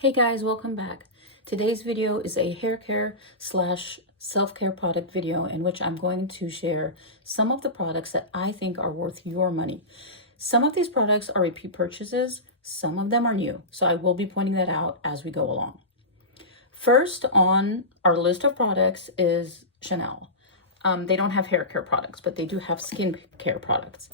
Hey guys, welcome back. Today's video is a hair care slash self-care product video in which I'm going to share some of the products that I think are worth your money. Some of these products are repeat purchases, some of them are new, so I will be pointing that out as we go along. First on our list of products is Chanel. They don't have hair care products, but they do have skin care products.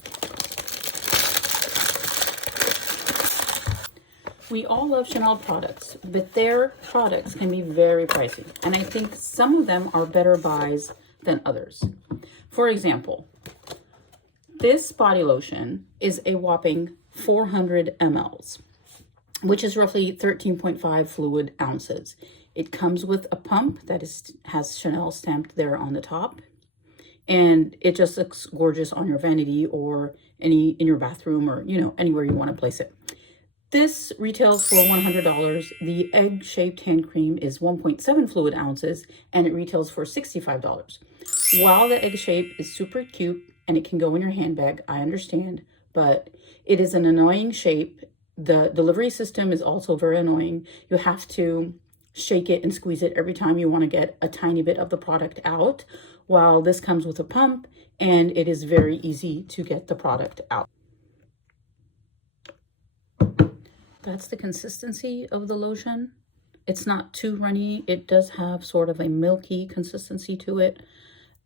We all love Chanel products, but their products can be very pricey. And I think some of them are better buys than others. For example, this body lotion is a whopping 400 mLs, which is roughly 13.5 fluid ounces. It comes with a pump that has Chanel stamped there on the top. And it just looks gorgeous on your vanity or in your bathroom or, anywhere you want to place it. This retails for $100. The egg-shaped hand cream is 1.7 fluid ounces and it retails for $65. While the egg shape is super cute and it can go in your handbag, I understand, but it is an annoying shape. The delivery system is also very annoying. You have to shake it and squeeze it every time you want to get a tiny bit of the product out, while this comes with a pump and it is very easy to get the product out. That's the consistency of the lotion. It's not too runny. It does have sort of a milky consistency to it.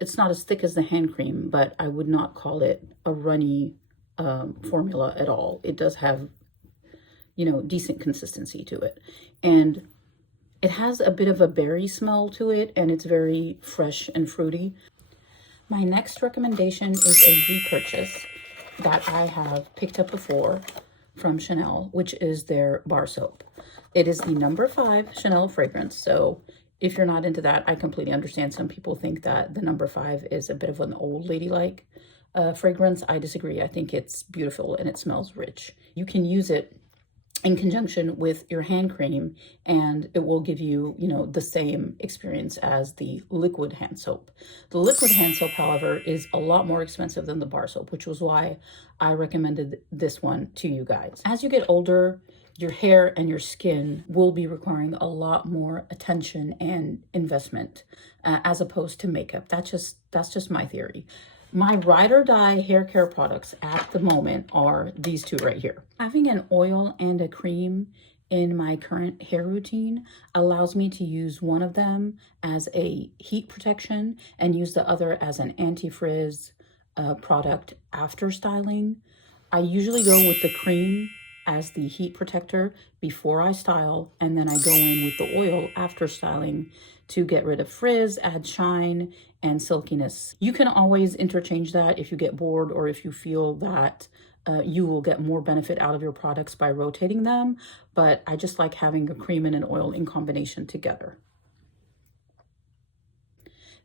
It's not as thick as the hand cream, but I would not call it a runny formula at all. It does have, decent consistency to it. And it has a bit of a berry smell to it, and it's very fresh and fruity. My next recommendation is a repurchase that I have picked up before from Chanel, which is their bar soap. It is the number 5 Chanel fragrance. So if you're not into that, I completely understand. Some people think that the number 5 is a bit of an old ladylike fragrance. I disagree. I think it's beautiful and it smells rich. You can use it in conjunction with your hand cream and it will give you, the same experience as the liquid hand soap. The liquid hand soap, however, is a lot more expensive than the bar soap, which was why I recommended this one to you guys. As you get older, your hair and your skin will be requiring a lot more attention and investment as opposed to makeup. That's just my theory. My ride or die hair care products at the moment are these two right here. Having an oil and a cream in my current hair routine allows me to use one of them as a heat protection and use the other as an anti-frizz product after styling. I usually go with the cream as the heat protector before I style, and then I go in with the oil after styling to get rid of frizz, add shine, and silkiness. You can always interchange that if you get bored or if you feel that you will get more benefit out of your products by rotating them, but I just like having a cream and an oil in combination together.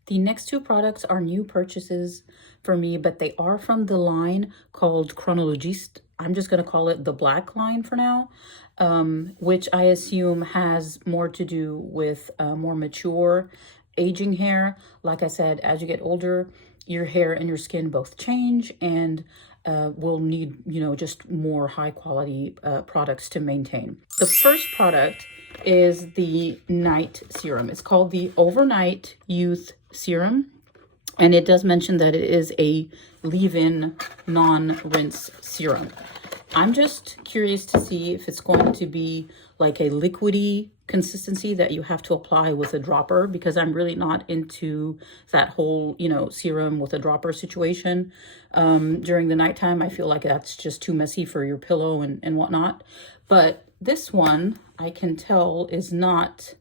The next two products are new purchases for me, but they are from the line called Chronologiste. I'm just going to call it the black line for now, which I assume has more to do with more mature aging hair. Like I said, as you get older, your hair and your skin both change and will need, just more high quality products to maintain. The first product is the night serum. It's called the Overnight Youth Serum, and it does mention that it is a leave-in non-rinse serum. I'm just curious to see if it's going to be like a liquidy consistency that you have to apply with a dropper, because I'm really not into that whole, serum with a dropper situation during the nighttime. I feel like that's just too messy for your pillow and whatnot. But this one, I can tell, is not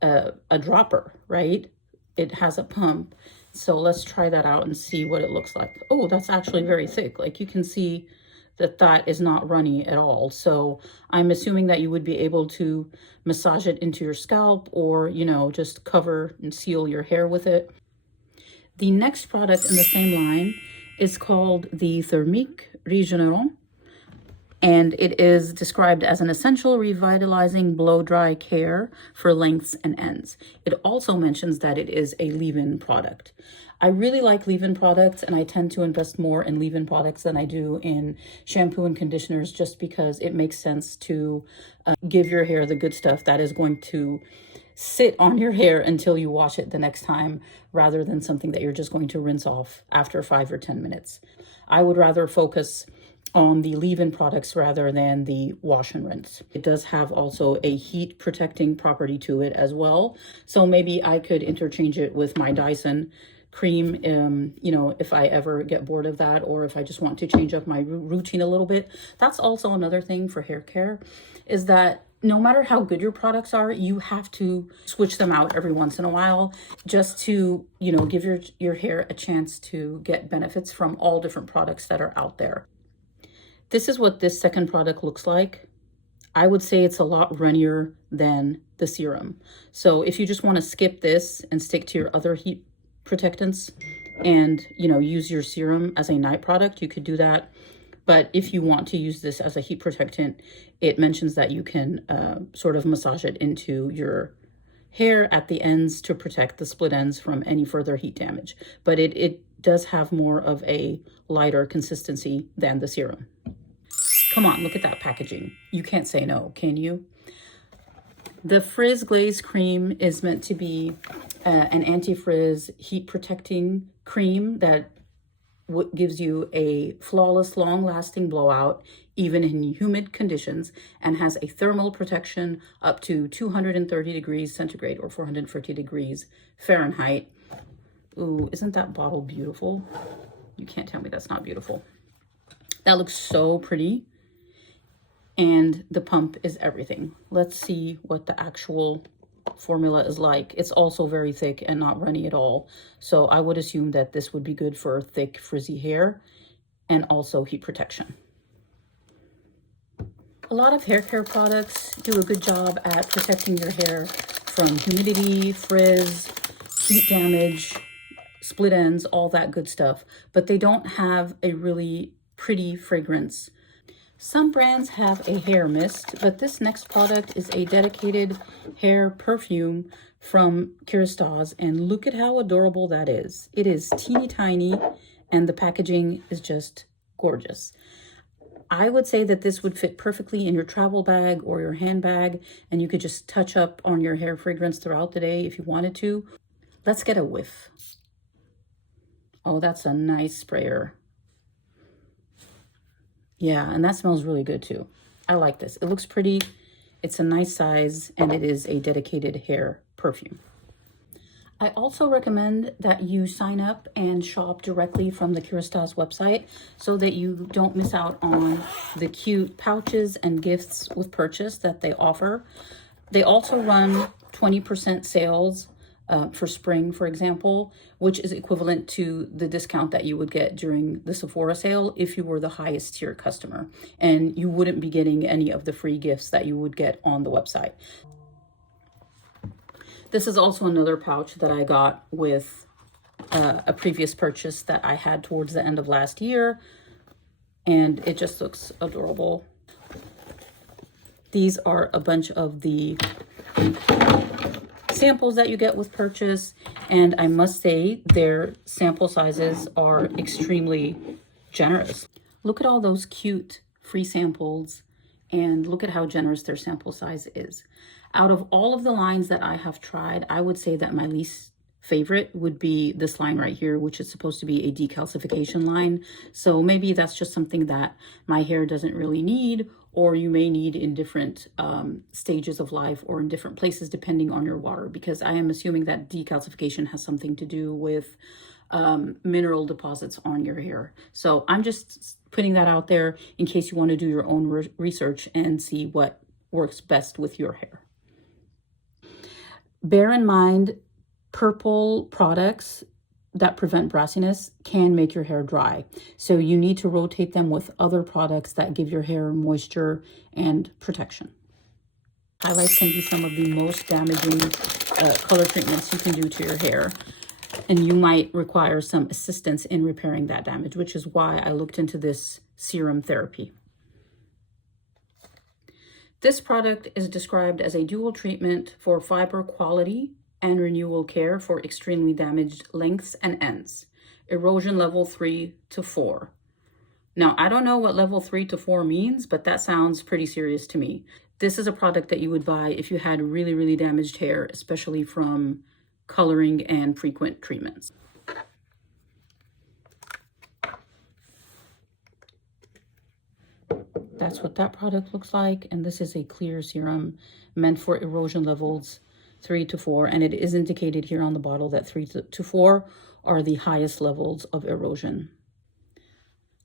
a dropper, right? It has a pump. So let's try that out and see what it looks like. Oh, that's actually very thick. Like you can see that is not runny at all. So I'm assuming that you would be able to massage it into your scalp or, just cover and seal your hair with it. The next product in the same line is called the Thermique Régénérant, and it is described as an essential revitalizing blow-dry care for lengths and ends. It also mentions that it is a leave-in product. I really like leave-in products, and I tend to invest more in leave-in products than I do in shampoo and conditioners, just because it makes sense to give your hair the good stuff that is going to sit on your hair until you wash it the next time, rather than something that you're just going to rinse off after 5 or 10 minutes. I would rather focus on the leave-in products rather than the wash and rinse. It does have also a heat protecting property to it as well. So maybe I could interchange it with my Dyson cream, you know, if I ever get bored of that, or if I just want to change up my routine a little bit. That's also another thing for hair care, is that no matter how good your products are, you have to switch them out every once in a while, just to, you know, give your hair a chance to get benefits from all different products that are out there. This is what this second product looks like. I would say it's a lot runnier than the serum. So if you just want to skip this and stick to your other heat protectants and, you know, use your serum as a night product, you could do that. But if you want to use this as a heat protectant, it mentions that you can sort of massage it into your hair at the ends to protect the split ends from any further heat damage. But it does have more of a lighter consistency than the serum. Come on, look at that packaging. You can't say no, can you? The Frizz Glaze Cream is meant to be an anti-frizz heat protecting cream that gives you a flawless, long-lasting blowout, even in humid conditions, and has a thermal protection up to 230 degrees centigrade or 450 degrees Fahrenheit. Ooh, isn't that bottle beautiful? You can't tell me that's not beautiful. That looks so pretty. And the pump is everything. Let's see what the actual formula is like. It's also very thick and not runny at all. So I would assume that this would be good for thick, frizzy hair and also heat protection. A lot of hair care products do a good job at protecting your hair from humidity, frizz, heat damage, split ends, all that good stuff, but they don't have a really pretty fragrance. Some brands have a hair mist, but this next product is a dedicated hair perfume from Kerastase, and look at how adorable that is. It is teeny tiny, and the packaging is just gorgeous. I would say that this would fit perfectly in your travel bag or your handbag, and you could just touch up on your hair fragrance throughout the day if you wanted to. Let's get a whiff. Oh, that's a nice sprayer. Yeah, and that smells really good too. I like this. It looks pretty. It's a nice size, and it is a dedicated hair perfume. I also recommend that you sign up and shop directly from the Kerastase website so that you don't miss out on the cute pouches and gifts with purchase that they offer. They also run 20% sales for spring, for example, which is equivalent to the discount that you would get during the Sephora sale if you were the highest tier customer, and you wouldn't be getting any of the free gifts that you would get on the website. This is also another pouch that I got with a previous purchase that I had towards the end of last year, and it just looks adorable. These are a bunch of the samples that you get with purchase, and I must say their sample sizes are extremely generous. Look at all those cute free samples, and look at how generous their sample size is. Out of all of the lines that I have tried, I would say that my least favorite would be this line right here, which is supposed to be a decalcification line. So maybe that's just something that my hair doesn't really need, or you may need in different stages of life or in different places depending on your water, because I am assuming that decalcification has something to do with mineral deposits on your hair. So I'm just putting that out there in case you want to do your own research and see what works best with your hair. Bear in mind, purple products that prevent brassiness can make your hair dry. So you need to rotate them with other products that give your hair moisture and protection. Highlights can be some of the most damaging color treatments you can do to your hair, and you might require some assistance in repairing that damage, which is why I looked into this serum therapy. This product is described as a dual treatment for fiber quality and renewal care for extremely damaged lengths and ends. Erosion level 3 to 4. Now, I don't know what level 3 to 4 means, but that sounds pretty serious to me. This is a product that you would buy if you had really, really damaged hair, especially from coloring and frequent treatments. That's what that product looks like. And this is a clear serum meant for erosion levels 3 to 4. And it is indicated here on the bottle that 3 to 4 are the highest levels of erosion.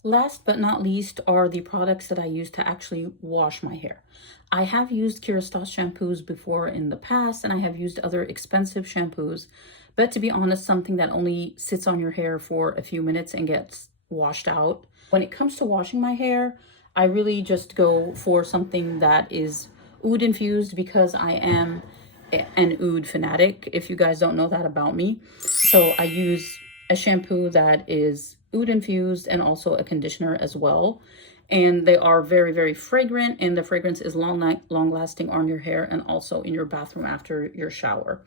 Last but not least are the products that I use to actually wash my hair. I have used Kerastase shampoos before in the past, and I have used other expensive shampoos, but to be honest, something that only sits on your hair for a few minutes and gets washed out. When it comes to washing my hair, I really just go for something that is oud infused because I am an oud fanatic, if you guys don't know that about me. So I use a shampoo that is oud infused and also a conditioner as well. And they are very, very fragrant, and the fragrance is long lasting on your hair and also in your bathroom after your shower.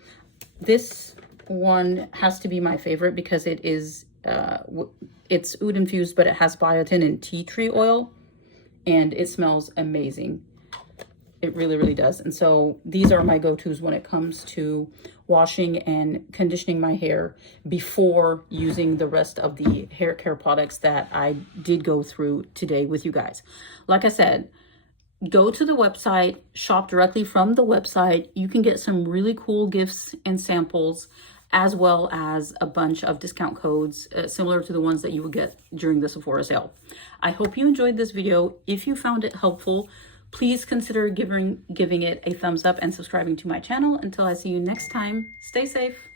This one has to be my favorite because it is, it's oud infused, but it has biotin and tea tree oil, and it smells amazing. It really, really does. And so these are my go-tos when it comes to washing and conditioning my hair before using the rest of the hair care products that I did go through today with you guys. Like I said, go to the website, shop directly from the website. You can get some really cool gifts and samples, as well as a bunch of discount codes similar to the ones that you would get during the Sephora sale. I hope you enjoyed this video. If you found it helpful, please consider giving it a thumbs up and subscribing to my channel. Until I see you next time, stay safe.